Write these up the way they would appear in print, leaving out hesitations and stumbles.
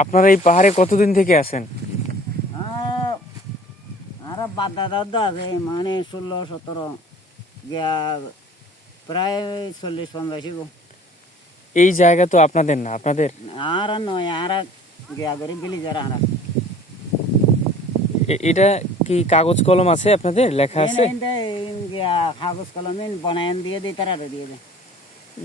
আপনারা এই পাহাড়ে কতদিন থেকে আছেন? আর বাদ দাদা আছে মানে 16-17 গিয়া প্রায় 40-50 গো। এই জায়গা তো আপনাদের না, আপনাদের? আর নয় আর গিয়া করি বিলিজার আর এটা কি কাগজ কলম আছে আপনাদের, লেখা আছে গিয়া কাগজ কলম বনায়ন দিয়ে দিই তারা দিয়ে দেয়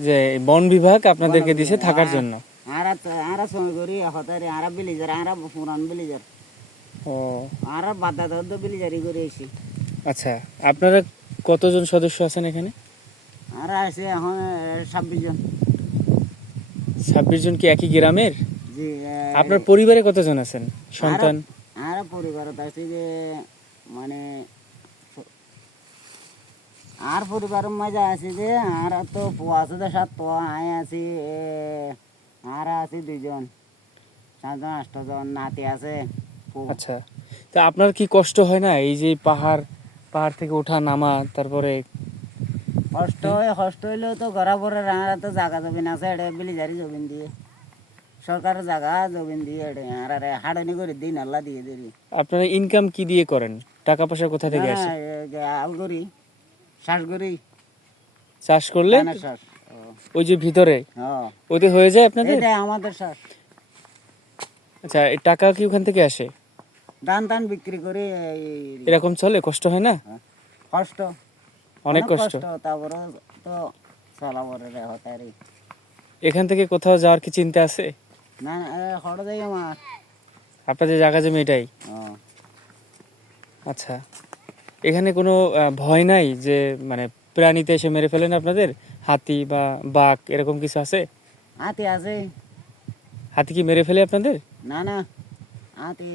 যে বন বিভাগ আপনাদেরকে দিছে থাকার জন্য? আর আর সময় করি হতারে আর বিলিজার আর পুরান বিলিজার ও আর বাদ দাদা বিলিজারি করে এসি। আচ্ছা, আপনারা কতজন সদস্য আছেন এখানে? আর আছে এখন 26 জন। 26 জন কি একই গ্রামের? জি। আপনার পরিবারে কতজন আছেন সন্তান? আর পরিবারত আছে যে মানে আর পরিবারের মাঝে আছে যে আর তো পোয়া আছে 7 পোয়া আয় আছি আর আছি 2 জন 7 জন 8 জন নাতি আছে। আচ্ছা, তা আপনার কি কষ্ট হয় না এই যে পাহাড় পাহাড় থেকে ওঠা নামা? তারপরে কষ্ট হইলেও তো গড়া পরে আর তো জায়গা জমিন আছে এটা বিলিজারি জমিন দিয়ে সরকারের জায়গা জমিন দিয়ে এটা আর হাড়নি করে দিন আল্লাহ দিয়ে দিই। আপনারা ইনকাম কি দিয়ে করেন? টাকা পয়সা কোথা থেকে আসে? আল করি শ্বাস করি চাষ করলে শ্বাস ওই যে ভিতরে ওতে হয়ে যায় আপনাদের? এটা আমাদের শ্বাস। আচ্ছা, এই টাকা কি ওখান থেকে আসে? ধান টান বিক্রি করে এরকম চলে? কষ্ট হয় না? কষ্ট, অনেক কষ্ট। তারপরে তো চলা পরে হতে আর এখান থেকে কোথাও যাওয়ার কি চিন্তা আছে? না হড় যাই আমার আপনাদের জায়গা জমি এটাই? আচ্ছা, এখানে কোনো ভয় নাই যে মানে প্রাণীতে এসে মেরে ফেলেন আপনাদের? হাতি বা বাঘ এরকম কিছু আছে? হাতি আছে। হাতি কি মেরে ফেলে আপনাদের? না না হাতি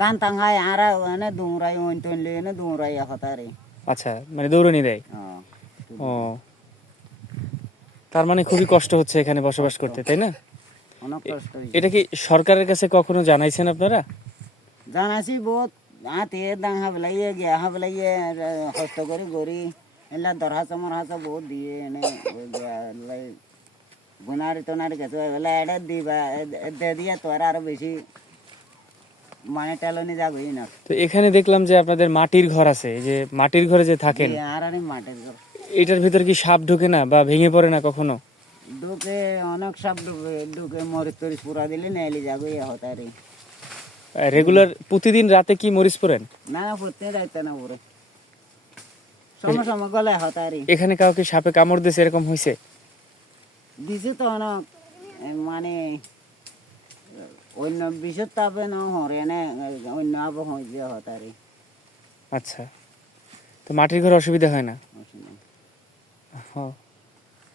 ধান টাঙ্গাই আর এনে দৌড়াই ওইন তৈলে এনে দৌড়াই হতারে। আচ্ছা, মানে দৌড়নি দেয়? ও, তার মানে খুবই কষ্ট হচ্ছে এখানে বসবাস করতে, তাই না? অনেক কষ্ট। এটা কি সরকারের কাছে কখনো জানাইছেন আপনারা? জানাছি বহুত হাতি দাং হাবলাইয়ে গিয়া হাবলাইয়ে হস্ত করে গড়ি এলা দরহাস মরহাস বহুত দিয়ে এনে বুনারি টনারি গেছে এলা এডে দিবা দে দিয়ে তো আরো বেশি মানে টেলনি যাগই না। তো এখানে দেখলাম যে আপনাদের মাটির ঘর আছে, এই যে মাটির ঘরে যে থাকেন, আর মাটির ঘর, এটার ভিতর কি সাপ ঢোকে না বা ভেঙে পড়ে না কখনো? ঢুকে অনেক সাপ ঢুকে মরিচ তরিচ পুরা দিলে নেলি যাগই হতারে। রেগুলার প্রতিদিন রাতে কি মরিচ পড়েন? না প্রতিদিন রাইতে না পরে সময় গলে হতারে। এখানে কাউকে সাপে কামড় দিয়েছে এরকম হয়েছে? দিছে তো অনেক মানে অন্য বিষের তাপে না হরে না অন্য আবহাওয়া হয়েছে হতারে। আচ্ছা, তো মাটির ঘরে অসুবিধা হয় না? অসুবিধা। হ্যাঁ।